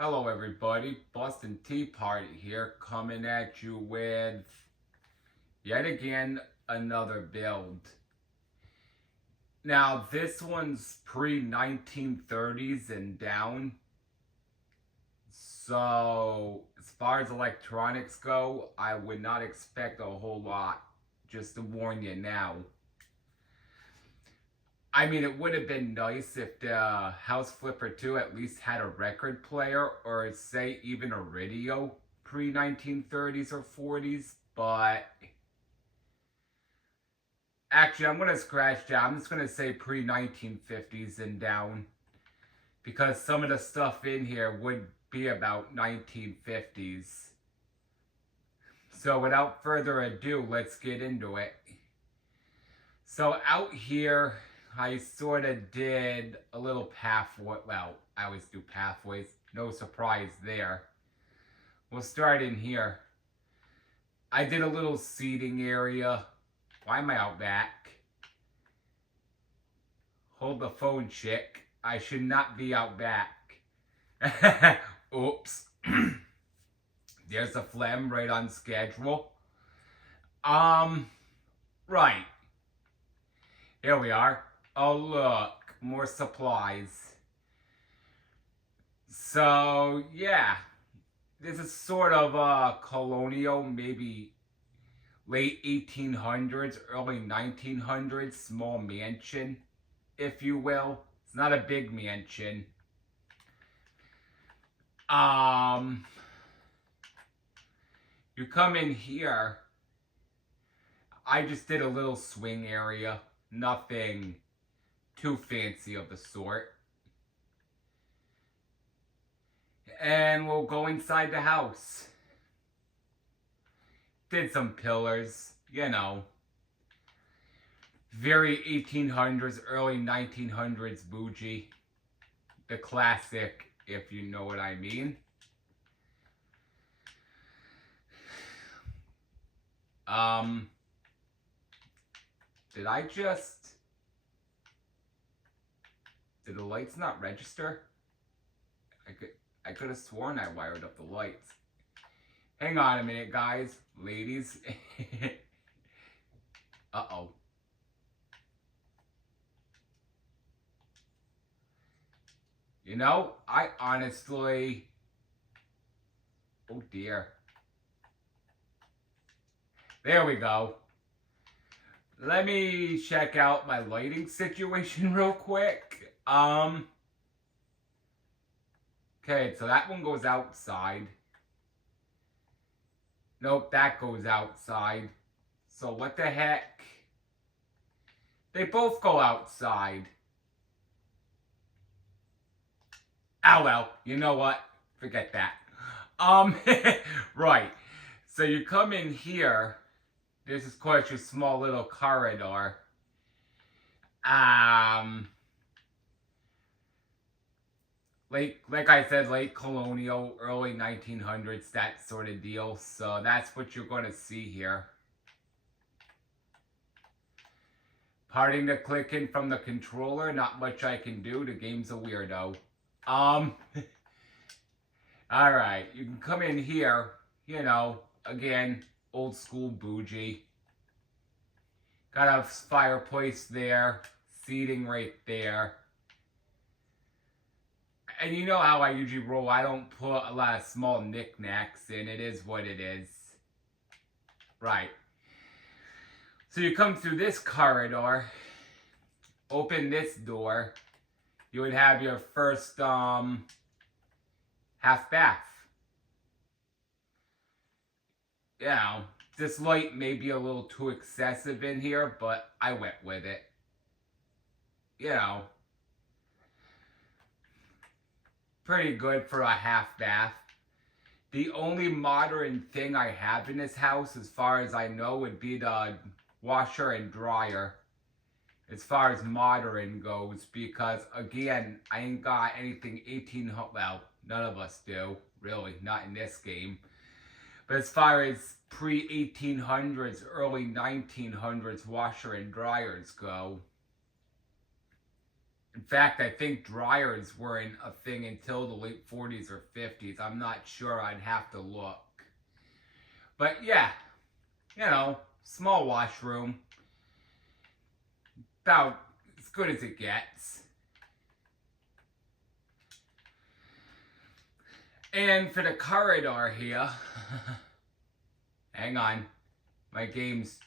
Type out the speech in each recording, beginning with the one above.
Hello everybody, Boston Tea Party here, coming at you with yet again another build. Now this one's pre-1930s and down, so as far as electronics go, I would not expect a whole lot, just to warn you now. I mean, it would have been nice if the House Flipper 2 at least had a record player or, say, even a radio pre 1930s or 40s, but actually, I'm going to scratch that. I'm just going to say pre 1950s and down because some of the stuff in here would be about 1950s. So, without further ado, let's get into it. So, out here, I sort of did a little pathway. Well, I always do pathways. No surprise there. We'll start in here. I did a little seating area. Why am I out back? Hold the phone, chick. I should not be out back. Oops. There's a phlegm right on schedule. Right. Here we are. Oh, look, more supplies. So, yeah, this is sort of a colonial, maybe late 1800s, early 1900s, small mansion, if you will. It's not a big mansion. You come in here. I just did a little swing area. Nothing too fancy of the sort. And we'll go inside the house. Did some pillars, you know. Very 1800s, early 1900s bougie. The classic, if you know what I mean. Did the lights not register? I could have sworn I wired up the lights. Hang on a minute, guys, ladies. Uh-oh. You know, I honestly... Oh, dear. There we go. Let me check out my lighting situation real quick. Okay, so that one goes outside. Nope, that goes outside. So what the heck? They both go outside. Oh well, you know what? Forget that. Right. So you come in here. This is quite a small little corridor. Like I said, late colonial, early 1900s, that sort of deal. So that's what you're going to see here. Parting the clicking from the controller, not much I can do. The game's a weirdo. Alright, you can come in here, you know, again, old school bougie. Got a fireplace there, seating right there. And you know how I usually roll. I don't put a lot of small knickknacks in. It is what it is. Right. So you come through this corridor, open this door. You would have your first half bath. You know, this light may be a little too excessive in here, but I went with it. You know, pretty good for a half bath. The only modern thing I have in this house, as far as I know, would be the washer and dryer. As far as modern goes, because again, I ain't got anything 1800, well, none of us do, really, not in this game. But as far as pre-1800s, early 1900s washer and dryers go, In fact, I think dryers weren't a thing until the late 40s or 50s. I'm not sure. I'd have to look. But yeah, you know, small washroom. About as good as it gets. And for the corridor here, hang on, my game's,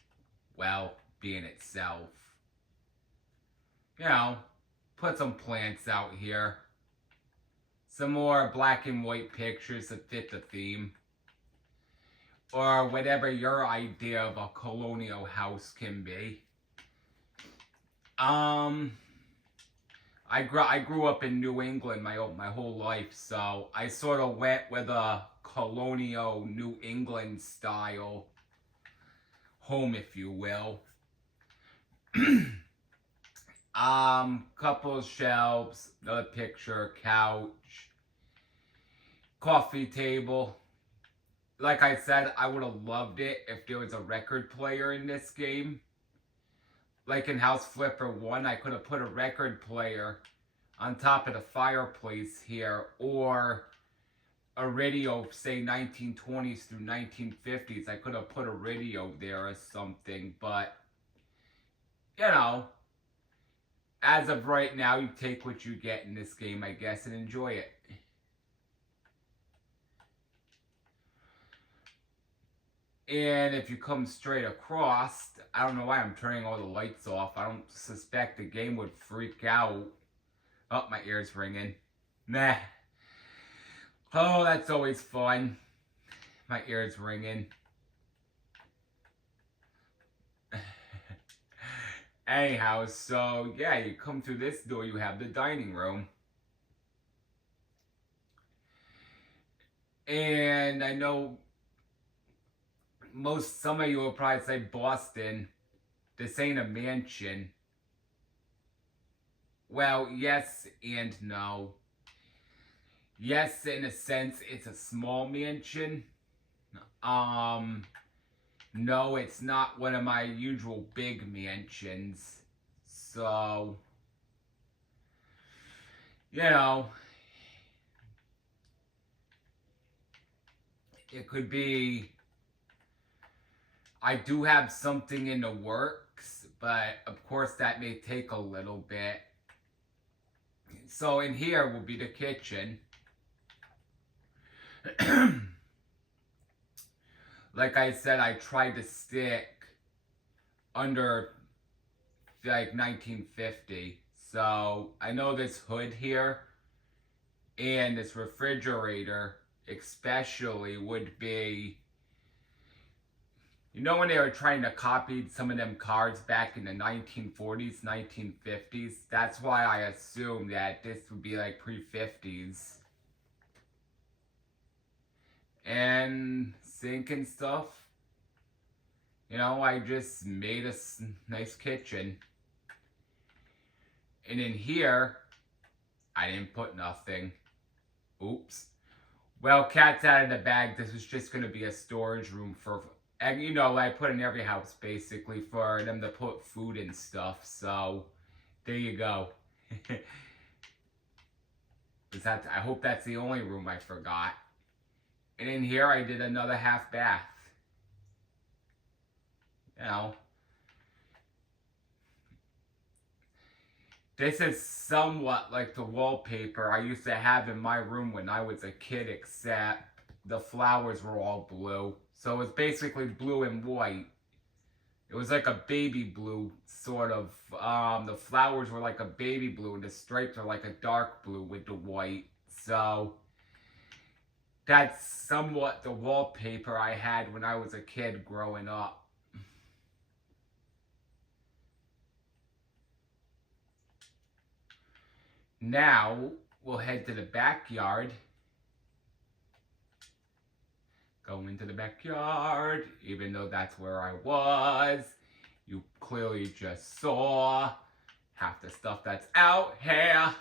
well, being itself. You know, put some plants out here. Some more black and white pictures that fit the theme. Or whatever your idea of a colonial house can be. I grew up in New England my whole life, so I sort of went with a colonial New England style home, if you will. Couple shelves, another picture, couch, coffee table. Like I said, I would have loved it if there was a record player in this game. Like in House Flipper 1, I could have put a record player on top of the fireplace here, or a radio, say 1920s through 1950s. I could have put a radio there or something, but, you know, as of right now, you take what you get in this game, I guess, and enjoy it. And if you come straight across, I don't know why I'm turning all the lights off. I don't suspect the game would freak out. Oh, my ear's ringing. Nah. Oh, that's always fun. My ear's ringing. Anyhow, so yeah, you come through this door, you have the dining room. And I know some of you will probably say, Boston, this ain't a mansion. Well, yes and no. Yes, in a sense, it's a small mansion. No, it's not one of my usual big mansions. So, you know, it could be, I do have something in the works, but of course that may take a little bit. So in here will be the kitchen. Like I said, I tried to stick under like 1950. So I know this hood here and this refrigerator especially would be, you know, when they were trying to copy some of them cards back in the 1940s, 1950s, that's why I assumed that this would be like pre-50s. And sink and stuff. You know, I just made a nice kitchen. And in here, I didn't put nothing. Oops. Well, cat's out of the bag. This was just going to be a storage room for, and you know, I put in every house basically for them to put food and stuff. So, there you go. I hope that's the only room I forgot. And in here, I did another half bath. You know. This is somewhat like the wallpaper I used to have in my room when I was a kid, except the flowers were all blue. So it was basically blue and white. It was like a baby blue, sort of. The flowers were like a baby blue, and the stripes are like a dark blue with the white. So that's somewhat the wallpaper I had when I was a kid growing up. Now, we'll head to the backyard. Go into the backyard, even though that's where I was. You clearly just saw half the stuff that's out here.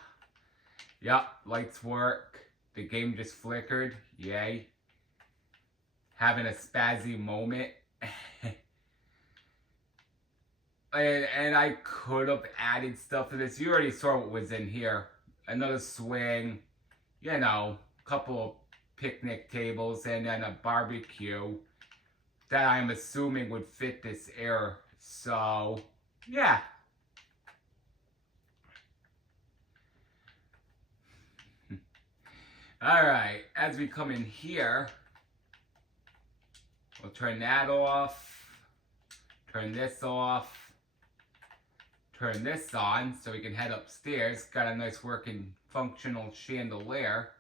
Yup, lights work. The game just flickered. Yay. Having a spazzy moment. And I could have added stuff to this. You already saw what was in here. Another swing, you know, a couple of picnic tables, and then a barbecue that I'm assuming would fit this area. So, yeah. Alright, as we come in here, we'll turn that off, turn this off, turn this on so we can head upstairs. Got a nice working functional chandelier.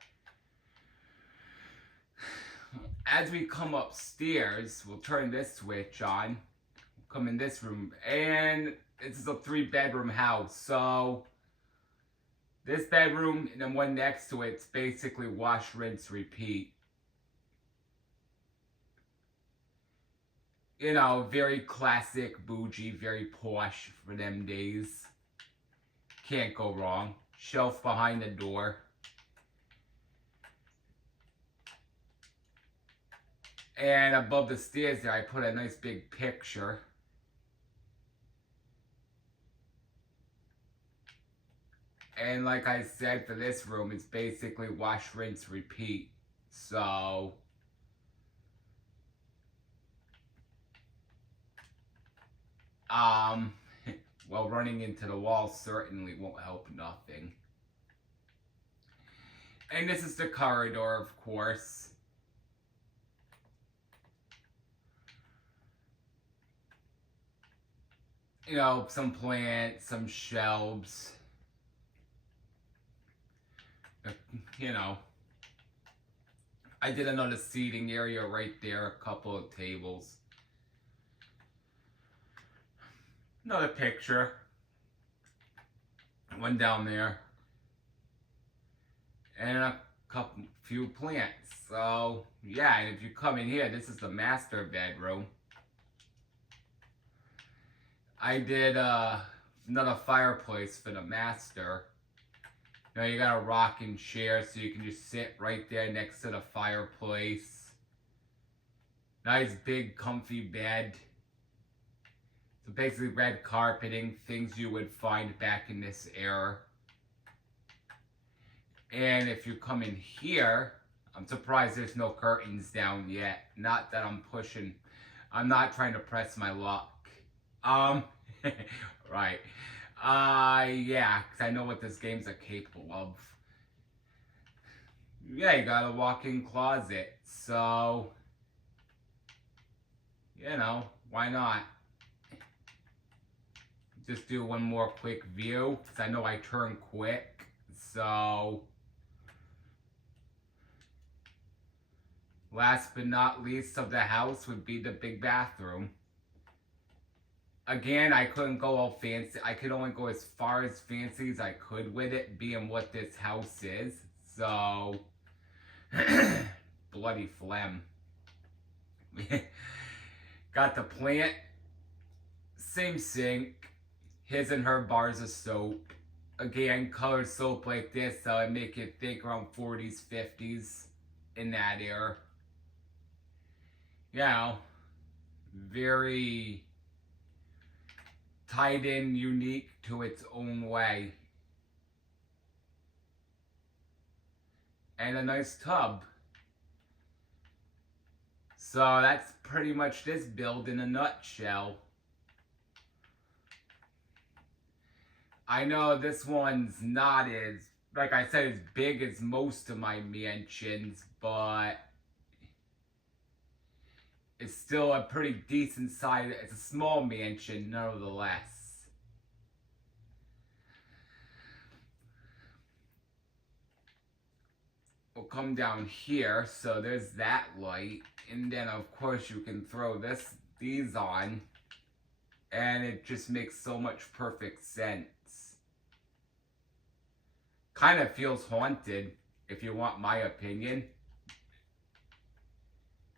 As we come upstairs, we'll turn this switch on, we'll come in this room, and this is a 3-bedroom house, so this bedroom and then one next to it's basically wash, rinse, repeat. You know, very classic, bougie, very posh for them days. Can't go wrong. Shelf behind the door. And above the stairs there, I put a nice big picture. And like I said, for this room, it's basically wash, rinse, repeat. So, well, running into the wall certainly won't help nothing. And this is the corridor, of course. You know, some plants, some shelves. You know, I did another seating area right there, a couple of tables. Another picture. One down there. And a few plants. So, yeah, and if you come in here, this is the master bedroom. I did another fireplace for the master. You know, you got a rocking chair so you can just sit right there next to the fireplace. Nice big comfy bed. So basically red carpeting, things you would find back in this era. And if you come in here, I'm surprised there's no curtains down yet. Not that I'm pushing. I'm not trying to press my luck. Right. Yeah, because I know what this game's are capable of. Yeah, you got a walk-in closet, so, you know, why not? Just do one more quick view, because I know I turn quick, so. Last but not least of the house would be the big bathroom. Again, I couldn't go all fancy. I could only go as far as fancy as I could with it, being what this house is. So, bloody phlegm. Got the plant. Same sink. His and her bars of soap. Again, colored soap like this, so I make it think around 40s, 50s in that era. You know, very tied in, unique to its own way. And a nice tub. So that's pretty much this build in a nutshell. I know this one's not as, like I said, as big as most of my mansions, but it's still a pretty decent size. It's a small mansion, nevertheless. We'll come down here, so there's that light, and then of course you can throw these on, and it just makes so much perfect sense. Kind of feels haunted, if you want my opinion,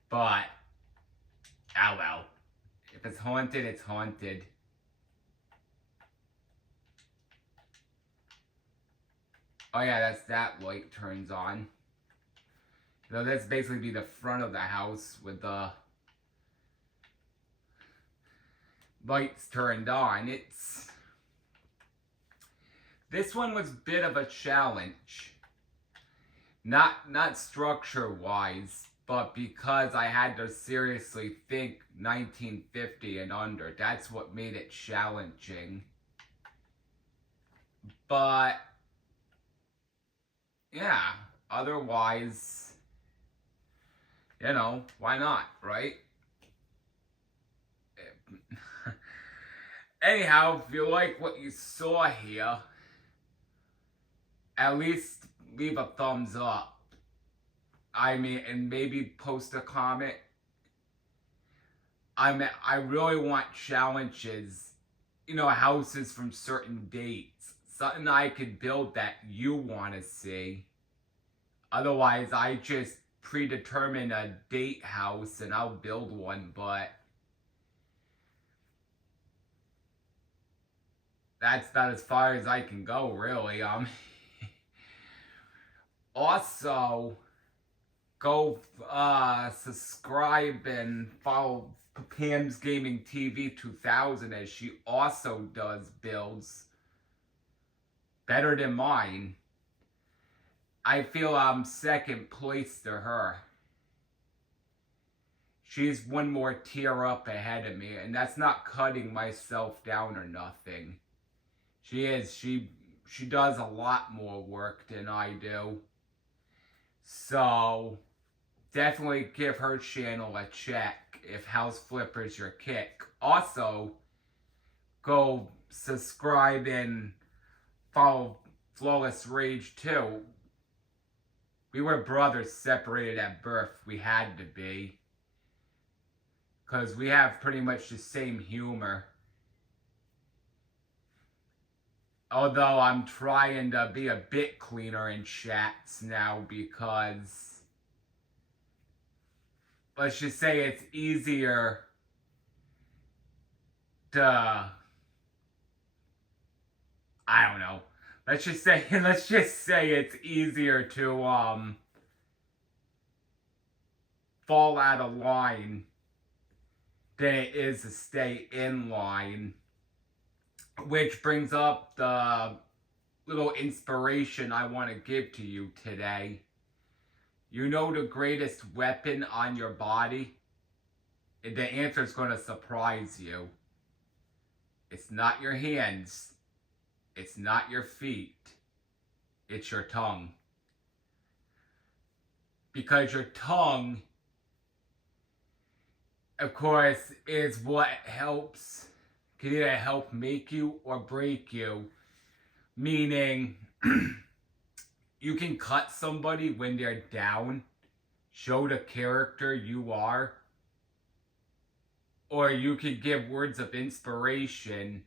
but oh well. If it's haunted, it's haunted. Oh yeah, that's that light turns on. So that's basically be the front of the house with the lights turned on. This one was a bit of a challenge. Not structure-wise, but because I had to seriously think 1950 and under. That's what made it challenging. But, yeah, otherwise, you know, why not, right? Anyhow, if you like what you saw here, at least leave a thumbs up. I mean, and maybe post a comment. I really want challenges, you know, houses from certain dates. Something I could build that you want to see. Otherwise, I just predetermine a date house and I'll build one, but that's about as far as I can go, really. Also, go subscribe and follow Pam's Gaming TV 2000, as she also does builds better than mine. I feel I'm second place to her. She's one more tier up ahead of me, and that's not cutting myself down or nothing. She does a lot more work than I do. So, definitely give her channel a check if House Flipper's your kick. Also, go subscribe and follow Flawless Rage 2. We were brothers separated at birth. We had to be. Because we have pretty much the same humor. Although I'm trying to be a bit cleaner in chats now because, let's just say it's easier to, I don't know. Let's just say it's easier to fall out of line than it is to stay in line. Which brings up the little inspiration I want to give to you today. You know the greatest weapon on your body? The answer is going to surprise you. It's not your hands. It's not your feet. It's your tongue. Because your tongue, of course, is what helps, can either help make you or break you. Meaning, you can cut somebody when they're down, show the character you are, or you could give words of inspiration,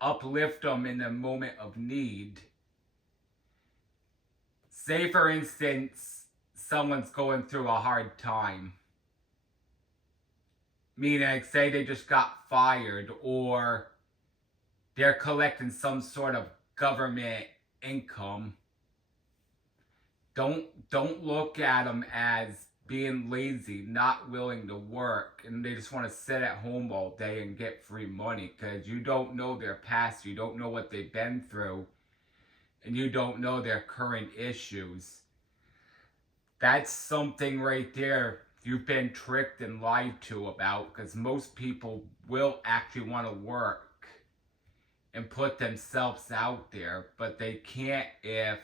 uplift them in a moment of need. Say, for instance, someone's going through a hard time. Meaning, say they just got fired, or they're collecting some sort of government income. Don't look at them as being lazy, not willing to work, and they just want to sit at home all day and get free money, because you don't know their past, you don't know what they've been through, and you don't know their current issues. That's something right there you've been tricked and lied to about, because most people will actually want to work and put themselves out there, but they can't if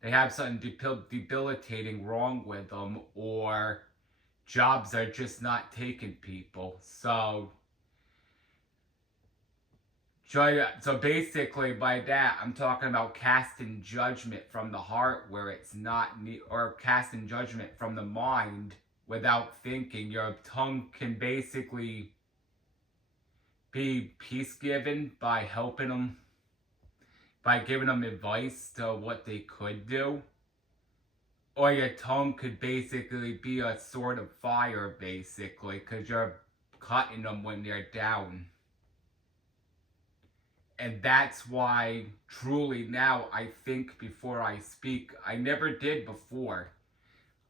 they have something debilitating wrong with them, or jobs are just not taking people. So basically by that, I'm talking about casting judgment from the heart where it's not, or casting judgment from the mind without thinking. Your tongue can basically be peace-given by helping them, by giving them advice to what they could do. Or your tongue could basically be a sword of fire, basically, because you're cutting them when they're down. And that's why, truly now, I think before I speak. I never did before.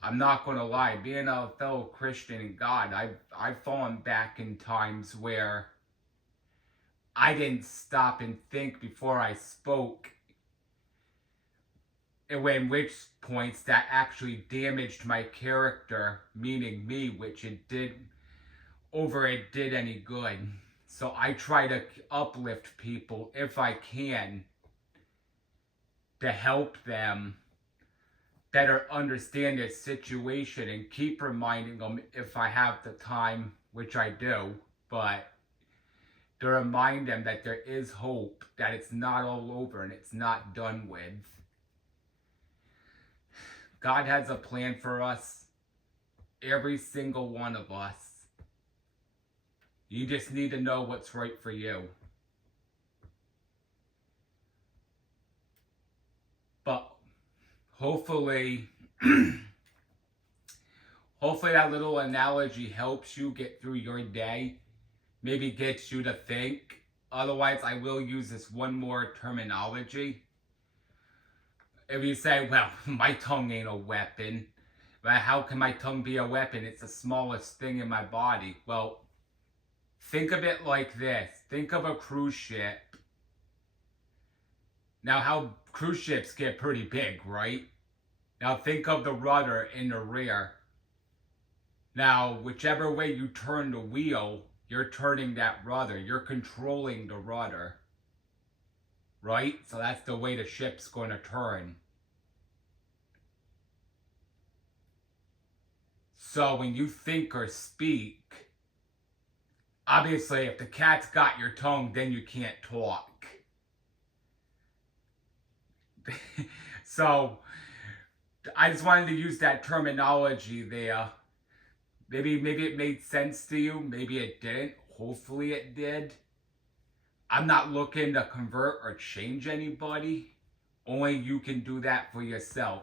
I'm not going to lie. Being a fellow Christian in God, I've fallen back in times where I didn't stop and think before I spoke. In which points that actually damaged my character, meaning me, which it did any good. So I try to uplift people if I can, to help them better understand their situation and keep reminding them if I have the time, which I do, but to remind them that there is hope, that it's not all over and it's not done with. God has a plan for us, every single one of us. You just need to know what's right for you. But hopefully, hopefully that little analogy helps you get through your day. Maybe gets you to think. Otherwise, I will use this one more terminology. If you say, well, my tongue ain't a weapon, but how can my tongue be a weapon? It's the smallest thing in my body. Well, think of it like this. Think of a cruise ship. Now, how cruise ships get pretty big, right? Now, think of the rudder in the rear. Now, whichever way you turn the wheel, you're turning that rudder. You're controlling the rudder. Right? So that's the way the ship's going to turn. So when you think or speak, obviously if the cat's got your tongue, then you can't talk. So I just wanted to use that terminology there. Maybe it made sense to you. Maybe it didn't. Hopefully it did. I'm not looking to convert or change anybody. Only you can do that for yourself.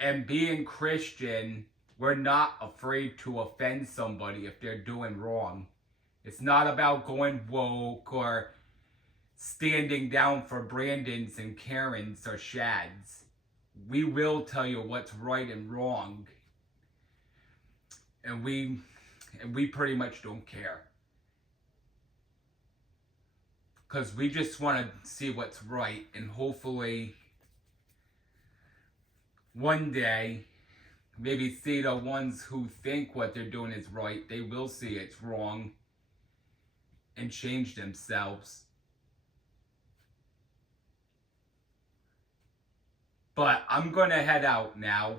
And being Christian, we're not afraid to offend somebody if they're doing wrong. It's not about going woke or standing down for Brandons and Karens or Shads. We will tell you what's right and wrong. And we pretty much don't care. Because we just want to see what's right, and hopefully one day, maybe see the ones who think what they're doing is right, they will see it's wrong and change themselves. But I'm going to head out now.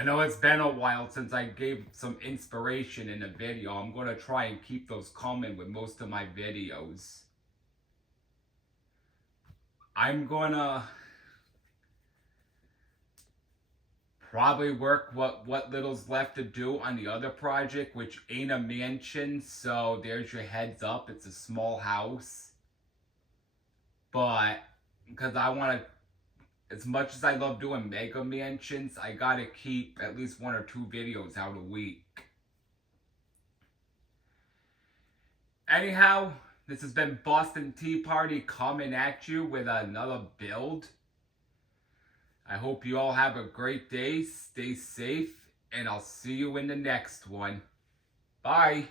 I know it's been a while since I gave some inspiration in a video. I'm going to try and keep those coming with most of my videos. I'm going to probably work what little's left to do on the other project, which ain't a mansion. So there's your heads up. It's a small house. But because I want to, as much as I love doing mega mansions, I gotta keep at least 1 or 2 videos out a week. Anyhow, this has been Boston Tea Party coming at you with another build. I hope you all have a great day, stay safe, and I'll see you in the next one. Bye.